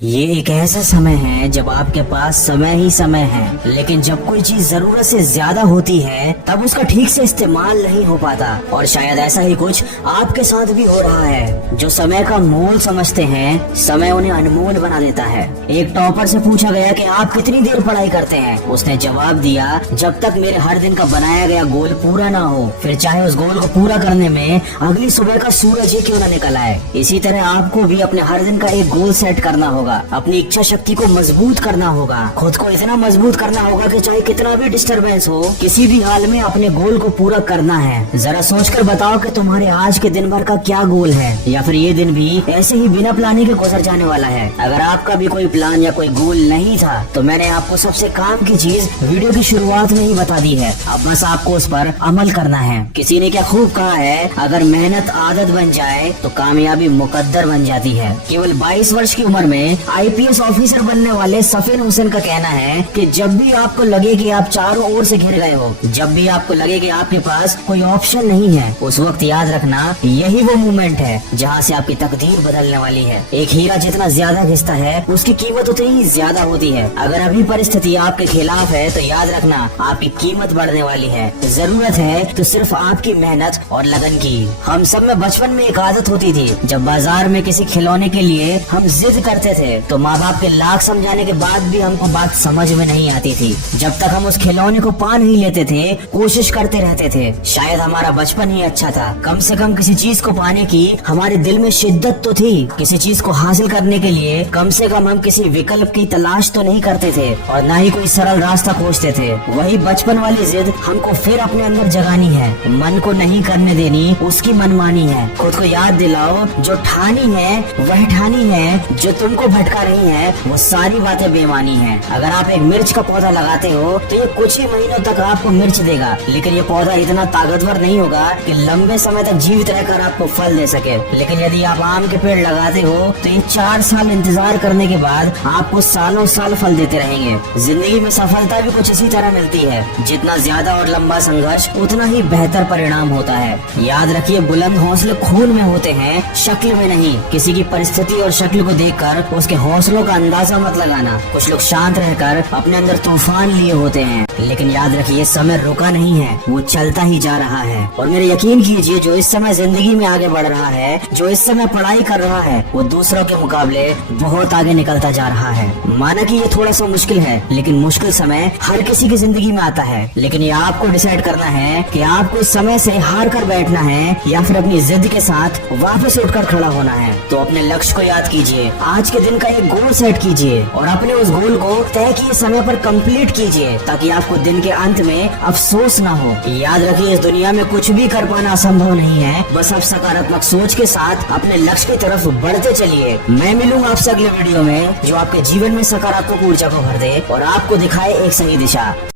ये एक ऐसा समय है जब आपके पास समय ही समय है, लेकिन जब कोई चीज जरूरत से ज्यादा होती है तब उसका ठीक से इस्तेमाल नहीं हो पाता। और शायद ऐसा ही कुछ आपके साथ भी हो रहा है। जो समय का मोल समझते हैं, समय उन्हें अनमोल बना देता है। एक टॉपर से पूछा गया कि आप कितनी देर पढ़ाई करते हैं। उसने जवाब दिया, जब तक मेरे हर दिन का बनाया गया गोल पूरा ना हो, फिर चाहे उस गोल को पूरा करने में अगली सुबह का सूरज ही क्यों न निकल आए। इसी तरह आपको भी अपने हर दिन का एक गोल सेट करना होगा, अपनी इच्छा शक्ति को मजबूत करना होगा, खुद को इतना मजबूत करना होगा कि चाहे कितना भी डिस्टरबेंस हो, किसी भी हाल में अपने गोल को पूरा करना है। जरा सोचकर बताओ कि तुम्हारे आज के दिन भर का क्या गोल है, या फिर ये दिन भी ऐसे ही बिना प्लानिंग के गुजर जाने वाला है। अगर आपका भी कोई प्लान या कोई गोल नहीं था तो मैंने आपको सबसे काम की चीज वीडियो की शुरुआत में ही बता दी है। अब बस आपको उस पर अमल करना है। किसी ने क्या खूब कहा है, अगर मेहनत आदत बन जाए तो कामयाबी मुकद्दर बन जाती है। केवल 22 वर्ष की उम्र में आईपीएस ऑफिसर बनने वाले सफीन हुसैन का कहना है कि जब भी आपको लगे कि आप चारों ओर से घिर गए हो, जब भी आपको लगे कि आपके पास कोई ऑप्शन नहीं है, उस वक्त याद रखना यही वो मोमेंट है जहां से आपकी तकदीर बदलने वाली है। एक हीरा जितना ज्यादा घिसता है उसकी कीमत उतनी ही ज्यादा होती है। अगर अभी परिस्थिति आपके खिलाफ है तो याद रखना आपकी कीमत बढ़ने वाली है। जरूरत है तो सिर्फ आपकी मेहनत और लगन की। हम सब में बचपन में एक आदत होती थी, जब बाजार में किसी खिलौने के लिए हम जिद करते थे तो माँ बाप के लाख समझाने के बाद भी हमको बात समझ में नहीं आती थी। जब तक हम उस खिलौने को पा नहीं लेते थे, कोशिश करते रहते थे। शायद हमारा बचपन ही अच्छा था। कम से कम किसी चीज को पाने की हमारे दिल में शिद्दत तो थी। किसी चीज को हासिल करने के लिए कम से कम हम किसी विकल्प की तलाश तो नहीं करते थे और न ही कोई सरल रास्ता खोजते थे। वही बचपन वाली जिद हमको फिर अपने अंदर जगानी है। मन को नहीं करने देनी उसकी मनमानी है। खुद को याद दिलाओ, जो ठानी है वह ठानी है, जो तुमको भटका रही है वो सारी बातें बेमानी हैं। अगर आप एक मिर्च का पौधा लगाते हो तो ये कुछ ही महीनों तक आपको मिर्च देगा, लेकिन ये पौधा इतना ताकतवर नहीं होगा कि लंबे समय तक जीवित रहकर आपको फल दे सके। लेकिन यदि आप आम के पेड़ लगाते हो तो ये 4 साल इंतजार करने के बाद आपको सालों साल फल देते रहेंगे। जिंदगी में सफलता भी कुछ इसी तरह मिलती है। जितना ज्यादा और लंबा संघर्ष उतना ही बेहतर परिणाम होता है। याद रखिए, बुलंद हौसले खून में होते हैं, शक्ल में नहीं। किसी की परिस्थिति और शक्ल को देखकर उसके हौसलों का अंदाजा मत लगाना। कुछ लोग शांत रहकर अपने अंदर तूफान लिए होते हैं, लेकिन याद रखिए समय रुका नहीं है, वो चलता ही जा रहा है। और मेरे यकीन कीजिए, जो इस समय जिंदगी में आगे बढ़ रहा है, जो इस समय पढ़ाई कर रहा है, वो दूसरों के मुकाबले बहुत आगे निकलता जा रहा है। माना कि ये थोड़ा सा मुश्किल है, लेकिन मुश्किल समय हर किसी की जिंदगी में आता है। लेकिन ये आपको डिसाइड करना है कि आपको इस समय से हार कर बैठना है या फिर अपनी जिद के साथ वापस उठकर खड़ा होना है। तो अपने लक्ष्य को याद कीजिए, आज के दिन का एक गोल सेट कीजिए और अपने उस गोल को तय किए समय पर कंप्लीट कीजिए, ताकि आपको दिन के अंत में अफसोस ना हो। याद रखिए, इस दुनिया में कुछ भी कर पाना असंभव नहीं है। बस आप सकारात्मक सोच के साथ अपने लक्ष्य की तरफ बढ़ते चलिए। मैं मिलूंगा आपसे अगले वीडियो में, जो आपके जीवन में सकारात्मक ऊर्जा को भर दे और आपको दिखाए एक सही दिशा।